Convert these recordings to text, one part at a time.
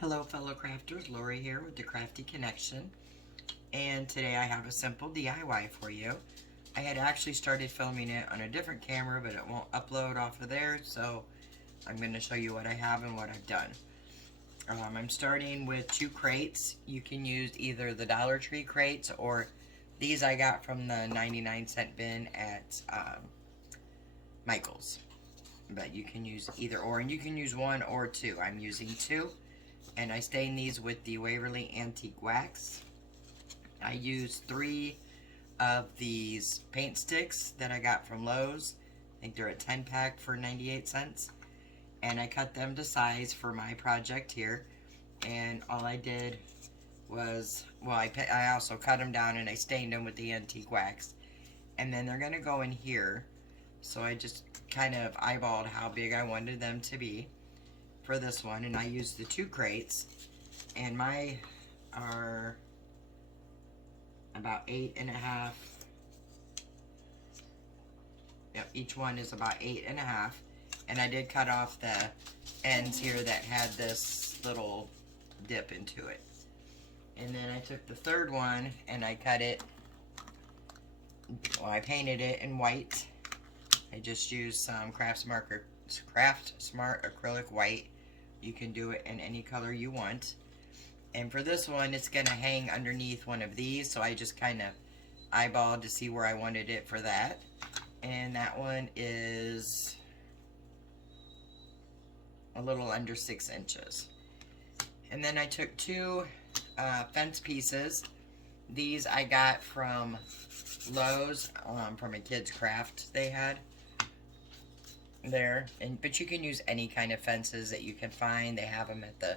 Hello fellow crafters, Lori here with the Crafty Connection, and today I have a simple DIY for you. I had actually started filming it on a different camera, but it won't upload off of there, so I'm going to show you what I have and what I've done. I'm starting with 2 crates. You can use either the Dollar Tree crates or these I got from the 99-cent bin at Michael's. But you can use either or, and you can use 1 or 2. I'm using 2. And I stain these with the Waverly Antique Wax. I used 3 of these paint sticks that I got from Lowe's. I think they're a 10-pack for 98 cents. And I cut them to size for my project here. And all I did was, well, I also cut them down and I stained them with the antique wax. And then they're going to go in here. So I just kind of eyeballed how big I wanted them to be for this one, and I used the 2 crates, and my are about 8.5. Yep, each one is about 8.5, and I did cut off the ends here that had this little dip into it. And then I took the third one and I cut it, well, I painted it in white. I just used some Craft Smart acrylic white. You can do it in any color you want. And for this one, it's going to hang underneath one of these, so I just kind of eyeballed to see where I wanted it for that. And that one is a little under 6 inches. And then I took 2 fence pieces. These I got from Lowe's, from a kid's craft they had there, but you can use any kind of fences that you can find. They have them at the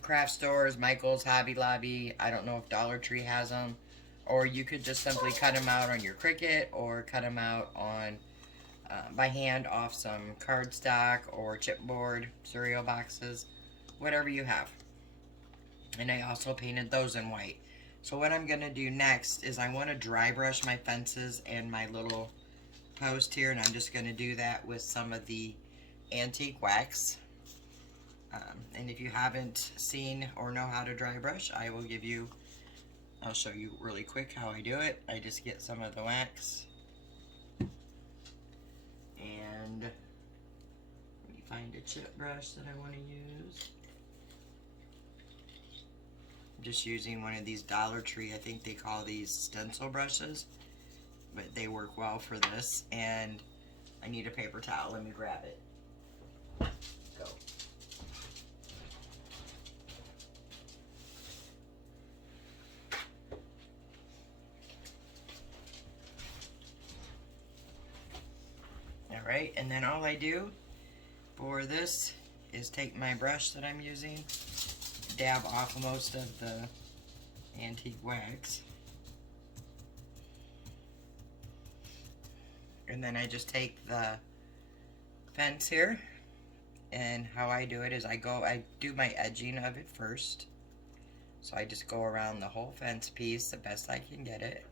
craft stores, Michael's, Hobby Lobby. I don't know if Dollar Tree has them, or you could just simply cut them out on your Cricut, or cut them out on by hand off some cardstock or chipboard cereal boxes, whatever you have. And I also painted those in white. So what I'm gonna do next is I want to dry brush my fences and my little post here, and I'm just going to do that with some of the antique wax. And if you haven't seen or know how to dry brush, I'll show you really quick how I do it. I just get some of the wax and let me find a chip brush that I want to use. I'm just using one of these Dollar Tree, I think they call these stencil brushes, but they work well for this. And I need a paper towel. Let me grab it. Go. Alright, and then all I do for this is take my brush that I'm using, dab off most of the antique wax, and then I just take the fence here, and how I do it is I do my edging of it first. So I just go around the whole fence piece the best I can get it.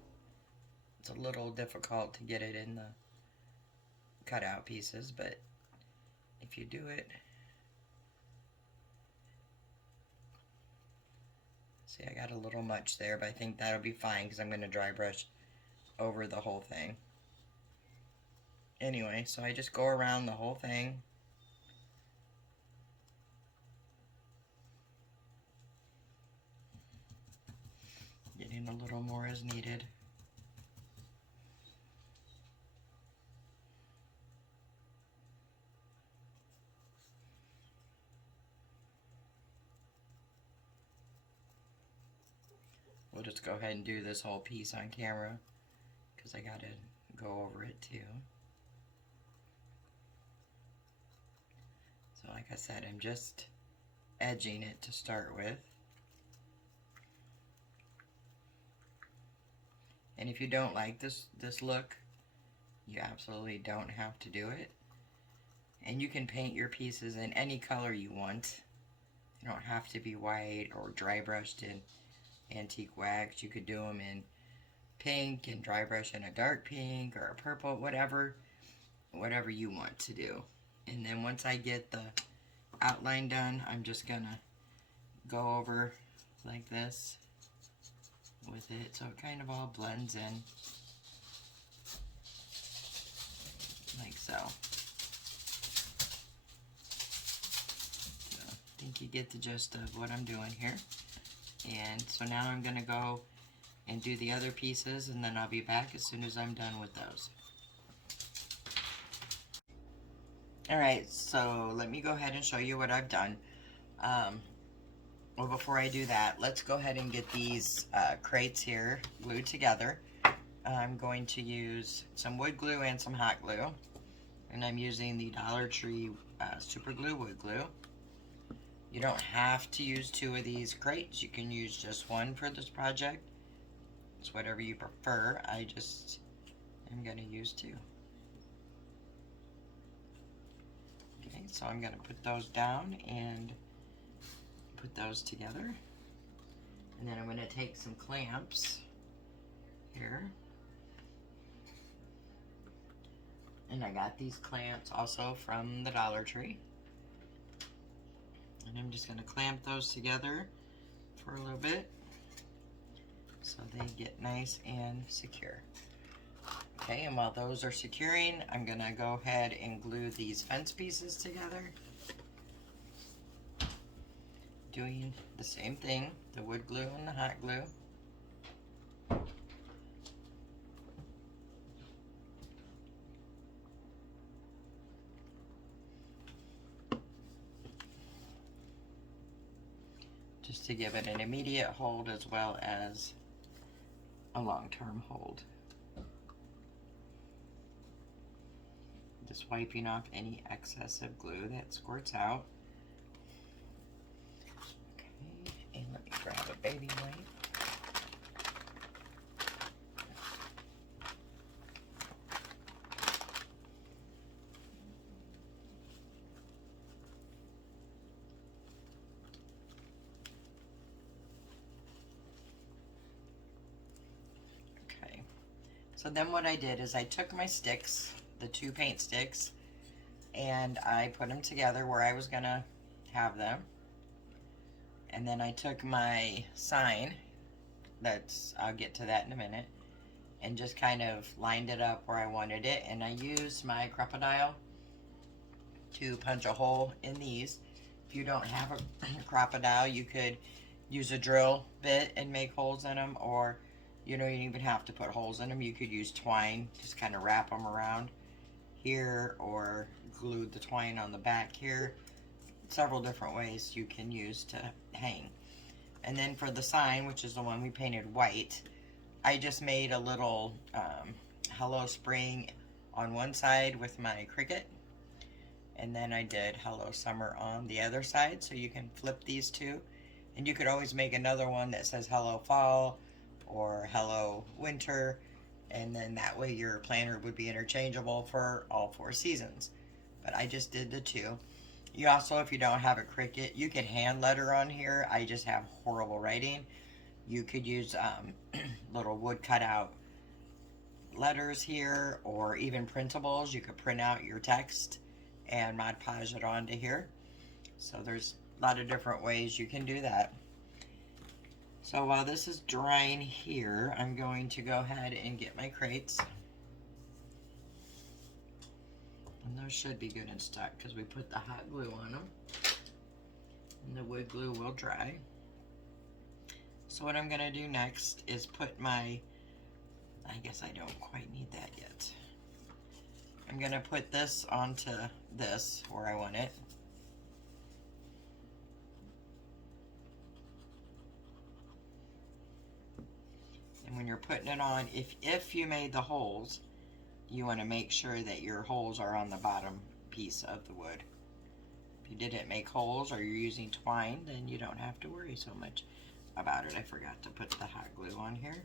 It's a little difficult to get it in the cutout pieces, but if you do it, see, I got a little much there, but I think that'll be fine because I'm going to dry brush over the whole thing. Anyway, so I just go around the whole thing. Getting a little more as needed. We'll just go ahead and do this whole piece on camera because I gotta go over it too. So like I said, I'm just edging it to start with. And if you don't like this look, you absolutely don't have to do it. And you can paint your pieces in any color you want. You don't have to be white or dry brushed in antique wax. You could do them in pink and dry brush in a dark pink or a purple, whatever you want to do. And then once I get the outline done, I'm just gonna go over like this with it so it kind of all blends in like so. So I think you get the gist of what I'm doing here. And so now I'm going to go and do the other pieces, and then I'll be back as soon as I'm done with those. Alright, so let me go ahead and show you what I've done. Well, before I do that, let's go ahead and get these crates here glued together. I'm going to use some wood glue and some hot glue. And I'm using the Dollar Tree Super Glue Wood Glue. You don't have to use 2 of these crates. You can use just 1 for this project. It's whatever you prefer. I just am going to use 2. Okay, so I'm going to put those down and put those together. And then I'm going to take some clamps here. And I got these clamps also from the Dollar Tree. And I'm just going to clamp those together for a little bit so they get nice and secure. Okay, and while those are securing, I'm going to go ahead and glue these fence pieces together. Doing the same thing, the wood glue and the hot glue. Just to give it an immediate hold as well as a long-term hold. Just wiping off any excessive glue that squirts out. Okay, and let me grab a baby wipe. So then what I did is I took my sticks, the 2 paint sticks, and I put them together where I was going to have them. And then I took my sign, I'll get to that in a minute, and just kind of lined it up where I wanted it. And I used my crocodile to punch a hole in these. If you don't have a crocodile, you could use a drill bit and make holes in them, or you don't even have to put holes in them. You could use twine, just kind of wrap them around here, or glue the twine on the back here. Several different ways you can use to hang. And then for the sign, which is the one we painted white, I just made a little Hello Spring on one side with my Cricut. And then I did Hello Summer on the other side, so you can flip these 2. And you could always make another one that says Hello Fall or Hello Winter, and then that way your planner would be interchangeable for all 4 seasons. But I just did the 2. You also, if you don't have a Cricut, you can hand letter on here. I just have horrible writing. You could use little wood cutout letters here, or even printables. You could print out your text and Mod Podge it onto here. So there's a lot of different ways you can do that. So while this is drying here, I'm going to go ahead and get my crates. And those should be good and stuck because we put the hot glue on them. And the wood glue will dry. So what I'm going to do next is put my, I guess I don't quite need that yet. I'm going to put this onto this where I want it. And when you're putting it on, if you made the holes, you want to make sure that your holes are on the bottom piece of the wood. If you didn't make holes or you're using twine, then you don't have to worry so much about it. I forgot to put the hot glue on here.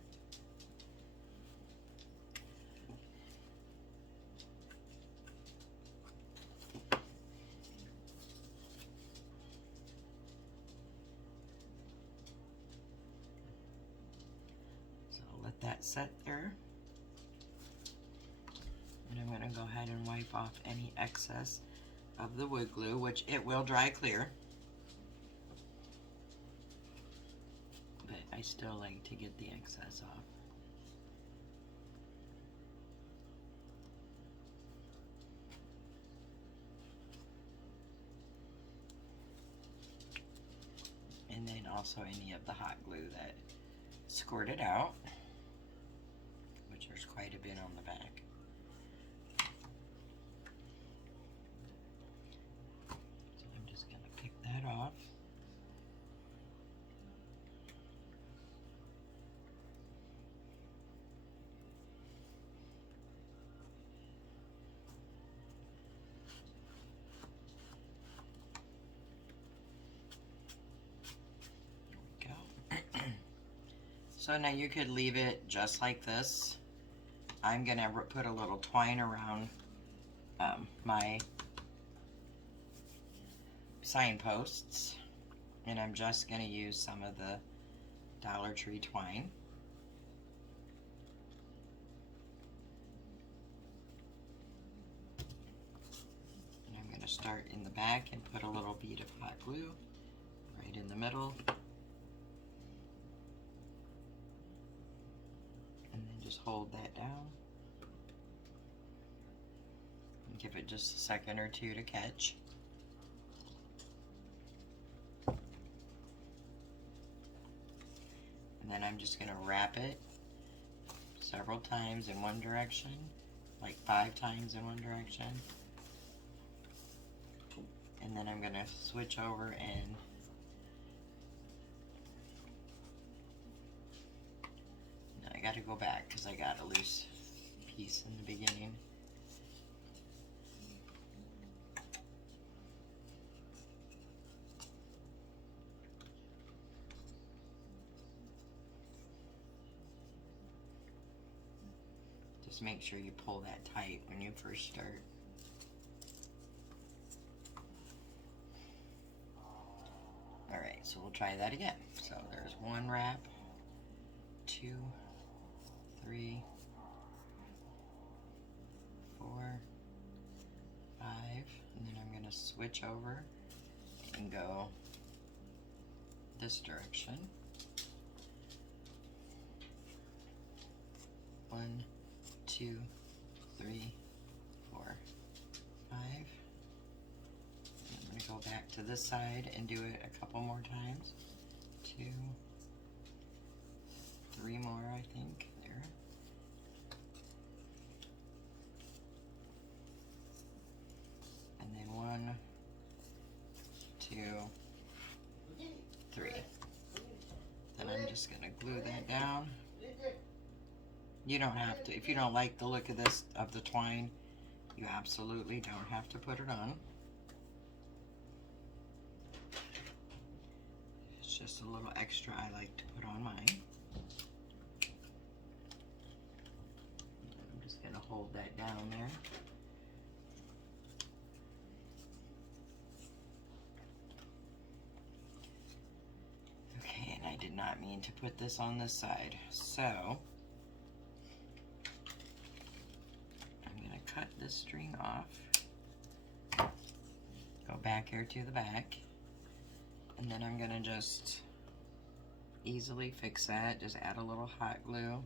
Let that set there. And I'm going to go ahead and wipe off any excess of the wood glue, which it will dry clear. I still like to get the excess off. And then also any of the hot glue that squirted out, which there's quite a bit on the back. So I'm just going to pick that off. So now you could leave it just like this. I'm going to put a little twine around my signposts, and I'm just going to use some of the Dollar Tree twine. And I'm going to start in the back and put a little bead of hot glue right in the middle. Just hold that down and give it just a second or two to catch. And then I'm just going to wrap it several times in one direction, like 5 times in one direction. And then I'm going to switch over and I got to go back because I got a loose piece in the beginning. Just make sure you pull that tight when you first start. Alright, so we'll try that again. So there's 1 wrap, 2, 3, 4, 5, and then I'm going to switch over and go this direction. 1, 2, 3, 4, 5. And I'm going to go back to this side and do it a couple more times. 2, 3 more, I think. There. And then 1, 2, 3. Then I'm just going to glue that down. You don't have to, if you don't like the look of this, of the twine, you absolutely don't have to put it on. It's just a little extra I like to put on mine. I'm just going to hold that down there. Okay, and I did not mean to put this on this side, so cut this string off, go back here to the back, and then I'm gonna just easily fix that. Just add a little hot glue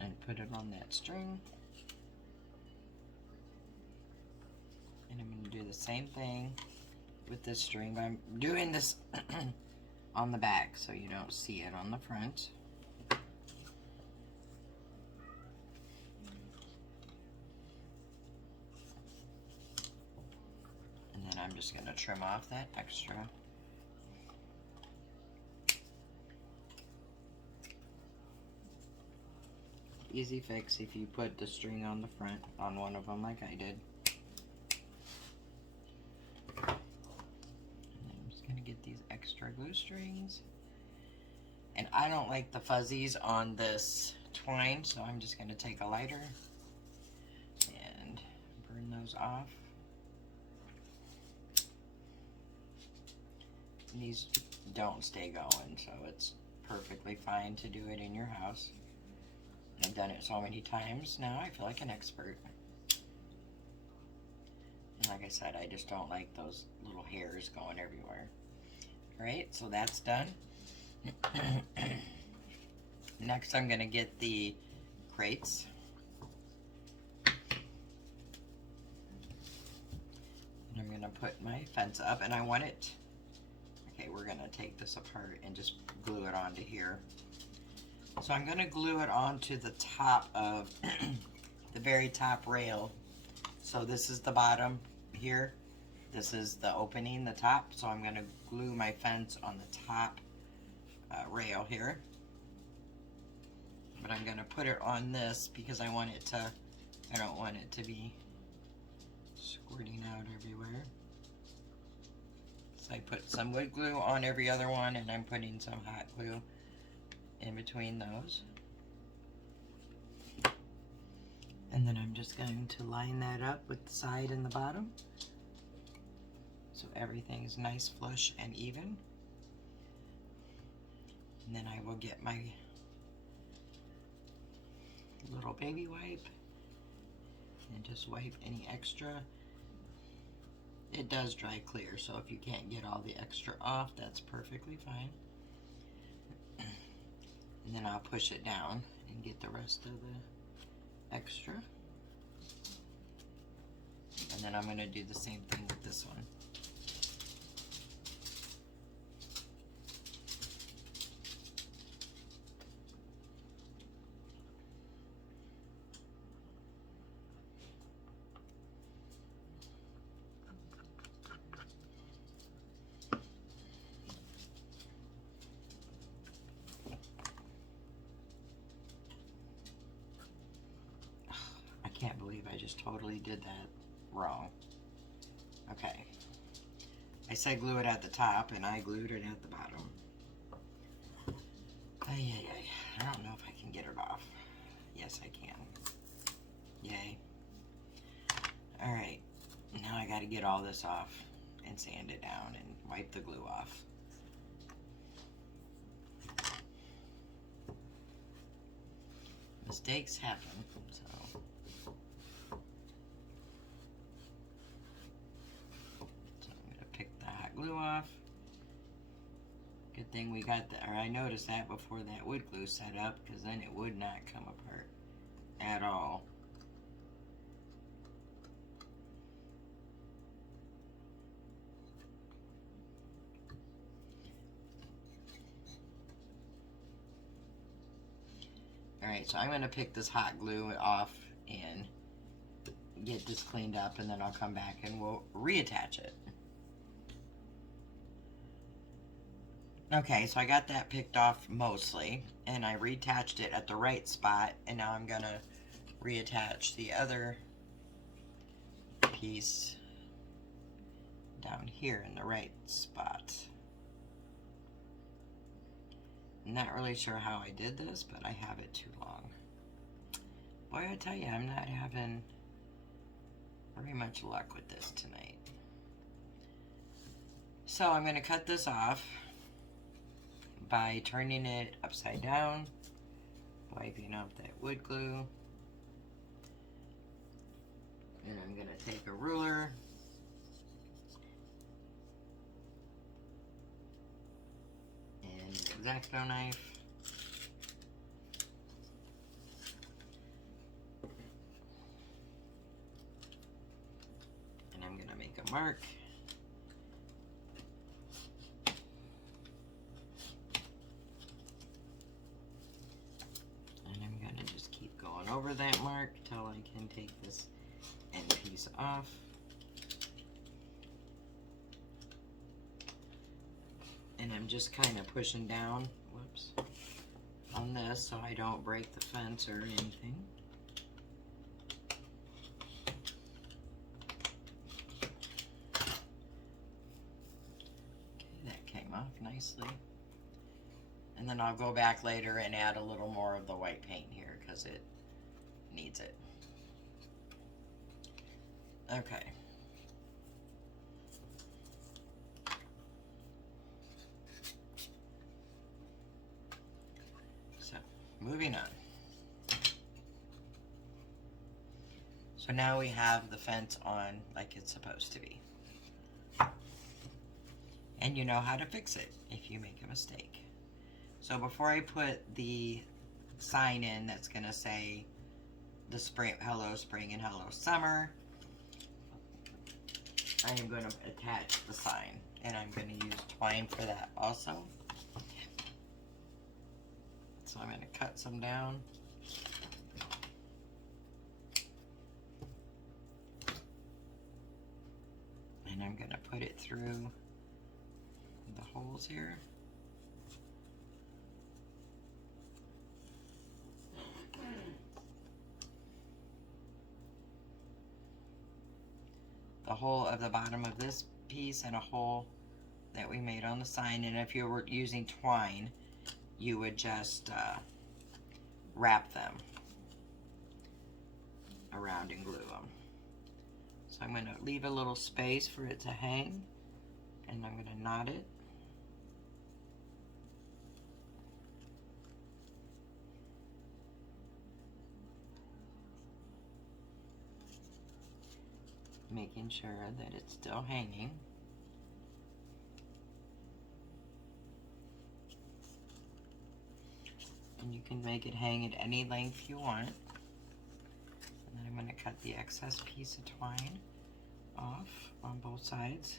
and put it on that string, and I'm gonna do the same thing with this string, but I'm doing this on the back so you don't see it on the front. I'm just going to trim off that extra. Easy fix if you put the string on the front on one of them like I did. And then I'm just going to get these extra glue strings. And I don't like the fuzzies on this twine, so I'm just going to take a lighter and burn those off. These don't stay going, so it's perfectly fine to do it in your house. I've done it so many times now, I feel like an expert. And like I said, I just don't like those little hairs going everywhere. Alright, so that's done. Next, I'm going to get the crates. And I'm going to put my fence up, and I want it, okay, we're going to take this apart and just glue it onto here. So I'm going to glue it onto the top of the very top rail. So this is the bottom here. This is the opening, the top. So I'm going to glue my fence on the top rail here. But I'm going to put it on this because I want it to, I don't want it to be squirting out everywhere. So I put some wood glue on every other one, and I'm putting some hot glue in between those. And then I'm just going to line that up with the side and the bottom, so everything's nice, flush, and even. And then I will get my little baby wipe and just wipe any extra. It does dry clear, so if you can't get all the extra off, that's perfectly fine. And then I'll push it down and get the rest of the extra. And then I'm going to do the same thing with this one. I can't believe I just totally did that wrong. Okay. I said glue it at the top, and I glued it at the bottom. Ay. I don't know if I can get it off. Yes, I can. Yay. Alright. Now I gotta get all this off and sand it down and wipe the glue off. Mistakes happen, so. Glue off. Good thing we got that, or I noticed that before that wood glue set up, because then it would not come apart at all. Alright, so I'm going to pick this hot glue off and get this cleaned up, and then I'll come back and we'll reattach it. Okay, so I got that picked off mostly, and I reattached it at the right spot, and now I'm gonna reattach the other piece down here in the right spot. I'm not really sure how I did this, but I have it too long. Boy, I tell you, I'm not having very much luck with this tonight. So I'm gonna cut this off by turning it upside down, wiping off that wood glue, and I'm going to take a ruler and an X-Acto knife, and I'm going to make a mark. Over that mark till I can take this end piece off. And I'm just kind of pushing down, whoops, on this so I don't break the fence or anything. Okay, that came off nicely. And then I'll go back later and add a little more of the white paint here because it needs it. Okay. So, moving on. So now we have the fence on like it's supposed to be. And you know how to fix it if you make a mistake. So before I put the sign in that's going to say the spring, hello spring and hello summer, I am going to attach the sign, and I'm going to use twine for that also. So I'm going to cut some down. And I'm going to put it through the holes here. The hole of the bottom of this piece and a hole that we made on the sign. And if you were using twine, you would just wrap them around and glue them. So I'm going to leave a little space for it to hang, and I'm going to knot it. Making sure that it's still hanging. And you can make it hang at any length you want. And then I'm going to cut the excess piece of twine off on both sides.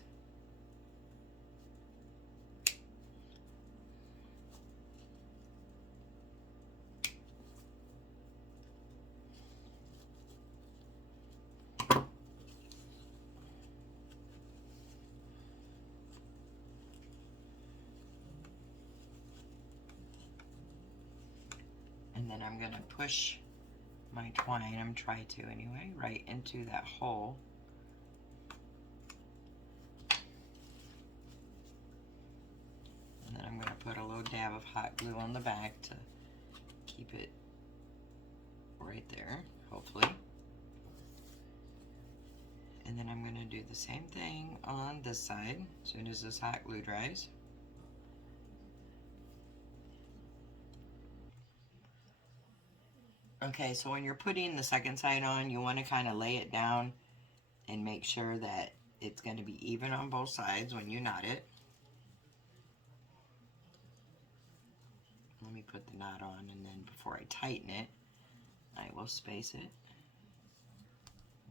And then I'm going to push my twine, I'm trying to anyway, right into that hole. And then I'm going to put a little dab of hot glue on the back to keep it right there, hopefully. And then I'm going to do the same thing on this side as soon as this hot glue dries. Okay, so when you're putting the second side on, you want to kind of lay it down and make sure that it's going to be even on both sides when you knot it. Let me put the knot on, and then before I tighten it, I will space it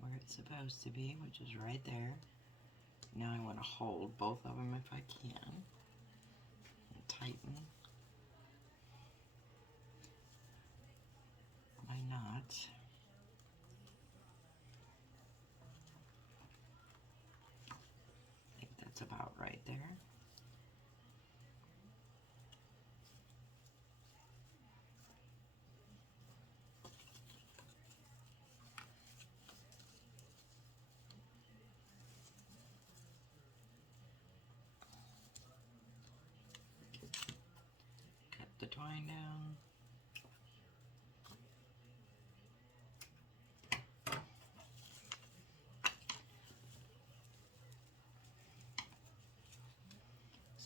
where it's supposed to be, which is right there. Now I want to hold both of them if I can and tighten my knot. I think that's about right there. Cut the twine down.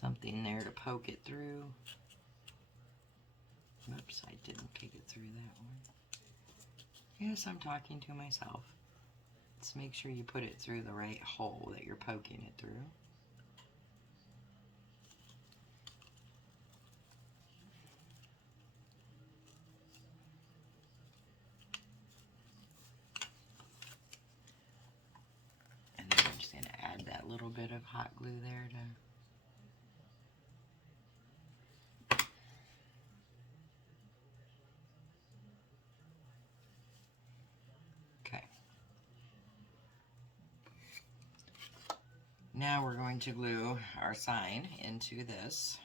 Something there to poke it through. Oops, I didn't pick it through that one. Yes, I'm talking to myself. Let's make sure you put it through the right hole that you're poking it through. And then I'm just going to add that little bit of hot glue there to now we're going to glue our sign into this.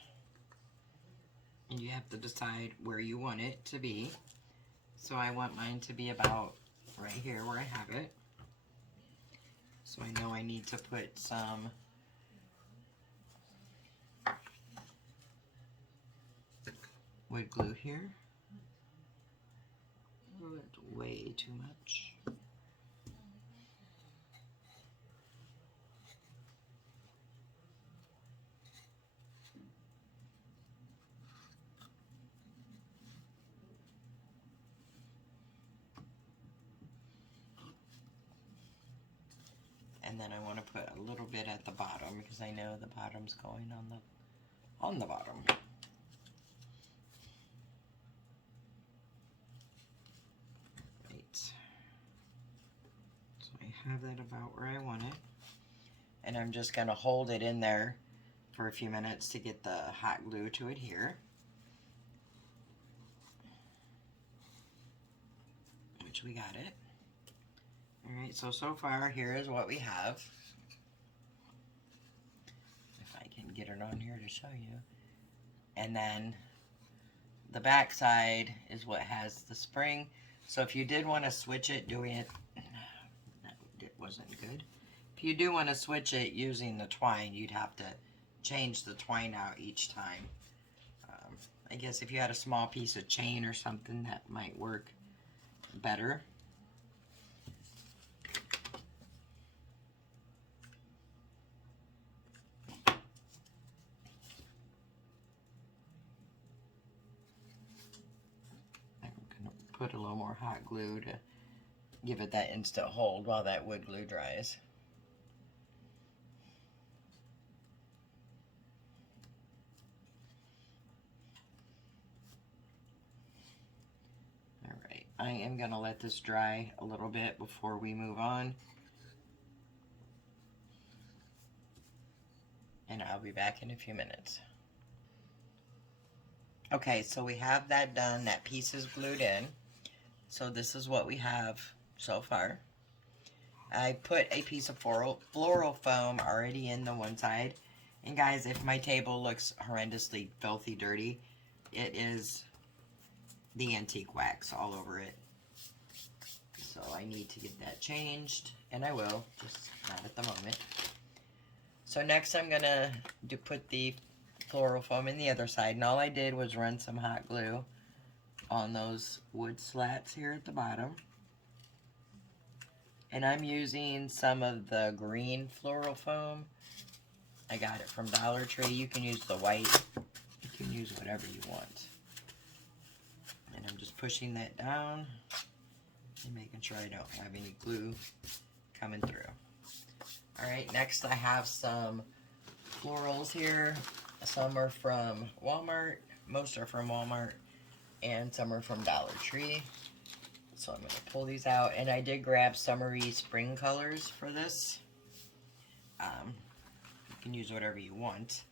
And you have to decide where you want it to be. So I want mine to be about right here where I have it. So I know I need to put some wood glue here. Oh, it's way too much. And then I want to put a little bit at the bottom because I know the bottom's going on the bottom. have that about where I want it. And I'm just going to hold it in there for a few minutes to get the hot glue to adhere. Which we got it. Alright, so far here is what we have. If I can get it on here to show you. And then the back side is what has the spring. So if you did want to switch it, doing it, that wasn't good. If you do want to switch it using the twine, you'd have to change the twine out each time. I guess if you had a small piece of chain or something, that might work better. Put a little more hot glue to give it that instant hold while that wood glue dries. Alright, I am going to let this dry a little bit before we move on. And I'll be back in a few minutes. Okay, so we have that done. That piece is glued in. So this is what we have so far. I put a piece of floral foam already in the one side. And guys, if my table looks horrendously filthy dirty, it is the antique wax all over it. So I need to get that changed, and I will, just not at the moment. So next I'm gonna put the floral foam in the other side, and all I did was run some hot glue on those wood slats here at the bottom. And I'm using some of the green floral foam. I got it from Dollar Tree. You can use the white. You can use whatever you want. And I'm just pushing that down and making sure I don't have any glue coming through. Alright, next I have some florals here. Some are from Walmart. Most are from Walmart. And some are from Dollar Tree. So I'm going to pull these out. And I did grab summery spring colors for this. You can use whatever you want.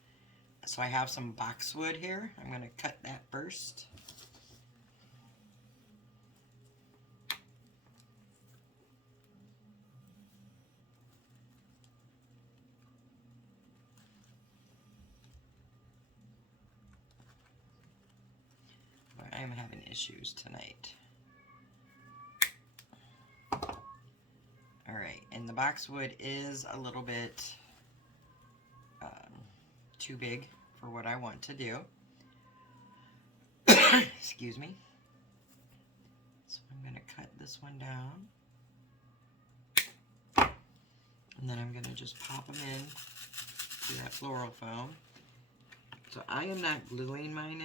So I have some boxwood here. I'm going to cut that first. I'm having issues tonight. Alright, and the boxwood is a little bit too big for what I want to do. Excuse me. So I'm going to cut this one down. And then I'm going to just pop them in to that floral foam. So I am not gluing mine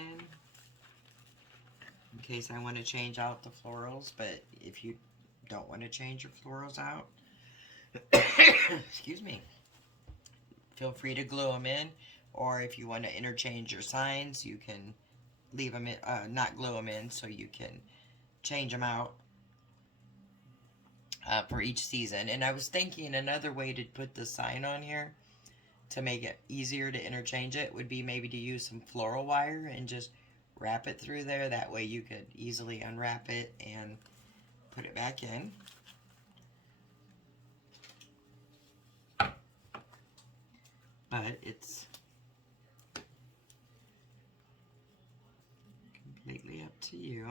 in case I want to change out the florals, but if you don't want to change your florals out, excuse me, feel free to glue them in, or if you want to interchange your signs, you can leave them in, not glue them in, so you can change them out for each season. And I was thinking another way to put the sign on here to make it easier to interchange it would be maybe to use some floral wire and just wrap it through there. That way you could easily unwrap it and put it back in. But it's completely up to you.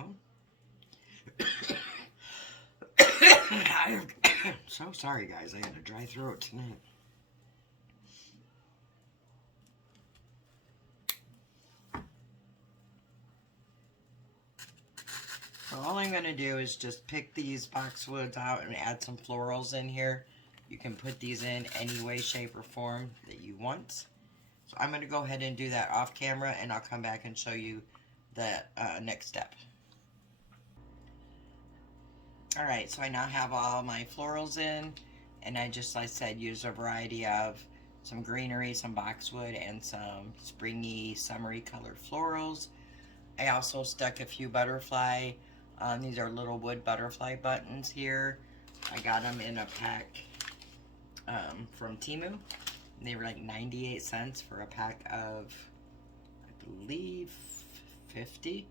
I'm so sorry, guys. I got a dry throat tonight. So all I'm going to do is just pick these boxwoods out and add some florals in here. You can put these in any way, shape, or form that you want. So I'm going to go ahead and do that off camera, and I'll come back and show you the next step. Alright, so I now have all my florals in, and I just, like I said, use a variety of some greenery, some boxwood, and some springy, summery colored florals. I also stuck a few butterfly, these are little wood butterfly buttons here. I got them in a pack from Temu. They were like 98 cents for a pack of, I believe, 50.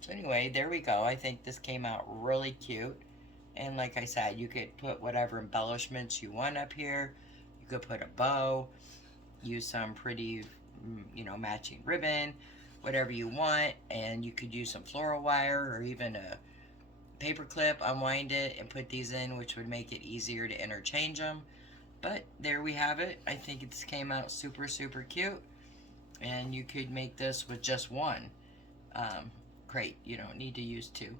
So anyway, there we go. I think this came out really cute. And like I said, you could put whatever embellishments you want up here. You could put a bow, use some pretty, you know, matching ribbon, whatever you want. And you could use some floral wire or even a paper clip, unwind it, and put these in, which would make it easier to interchange them. But there we have it. I think it came out super, super cute. And you could make this with just one crate. You don't need to use two.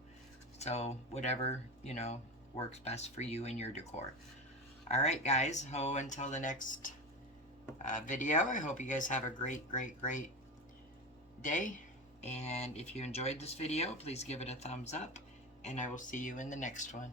So whatever, you know, works best for you and your decor. Alright guys, until the next video, I hope you guys have a great, great, great day. And if you enjoyed this video, please give it a thumbs up. And I will see you in the next one.